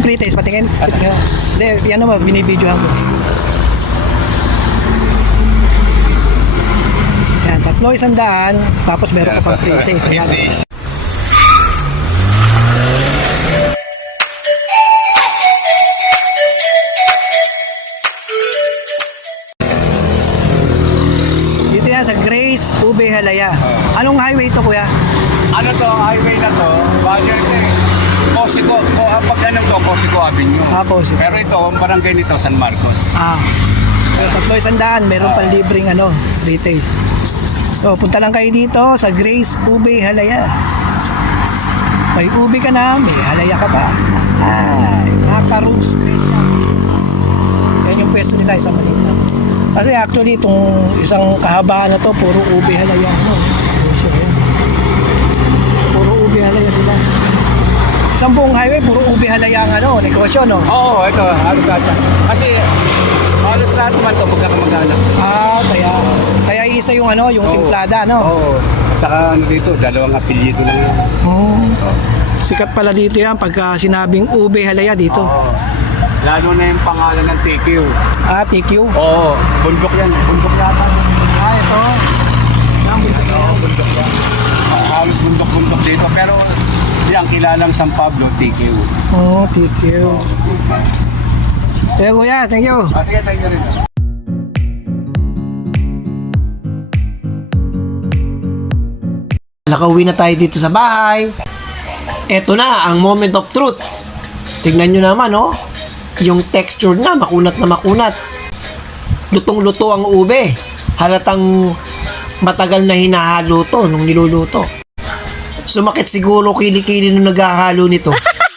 Pre-taste, patingin. Hindi, yan naman, binibidyohan ko. Yan, tatlo isang daan, tapos meron ka pang pre-taste. Ayan. Dito yan sa Grace Ube Halaya. Anong highway to kuya? Ano to, highway na to, Baguio ito eh. Cosico, o, ah, pag ano to, Cosico Avenue. Ah, Cosico. Pero ito, ang barangay nito, San Marcos. Ah. So, tatlo isang daan, meron pang libreng ano, pre-taste. So, punta lang kayo dito sa Grace Ube Halaya. May ube ka na, may halaya ka pa. Ay, naka-room special. Yan yung pwesto nila, isang maliit. Kasi actually, itong isang kahabaan na to, puro ube halaya. Ano, presyo yan. Puro ube halaya sila. Isang buong highway, puro ube halaya ang ano, negosyo, no? Oo, ito, halos lahat yan. Kasi, halos lahat naman to, magkakamag-anak. Ah, kaya kaya isa yung ano, yung Oo. timplada, no? Oo. At saka ano dito, dalawang apelyido lang yan. Oh. Sikat pala dito yan pagka sinabing ube halaya dito. Oo. Lalo na yung pangalan ng TQ. Ah, TQ. Oo, bundok yan. Bundok yata. Ah, ito. Yan, bundok yan. Bundok yan. Ah, halos bundok-bundok dito. Pero, yan, kilalang San Pablo, TQ. Oh, TQ. Kaya kuya, thank you. Ah, sige, tayo rin. Nakauwi na tayo dito sa bahay. Eto na, ang moment of truth. Tignan nyo naman, oh. Yung texture na, makunat na makunat. Lutong-luto ang ube. Halatang matagal na hinahalo to nung niluluto. Sumakit siguro kilikili nung naghahalo nito.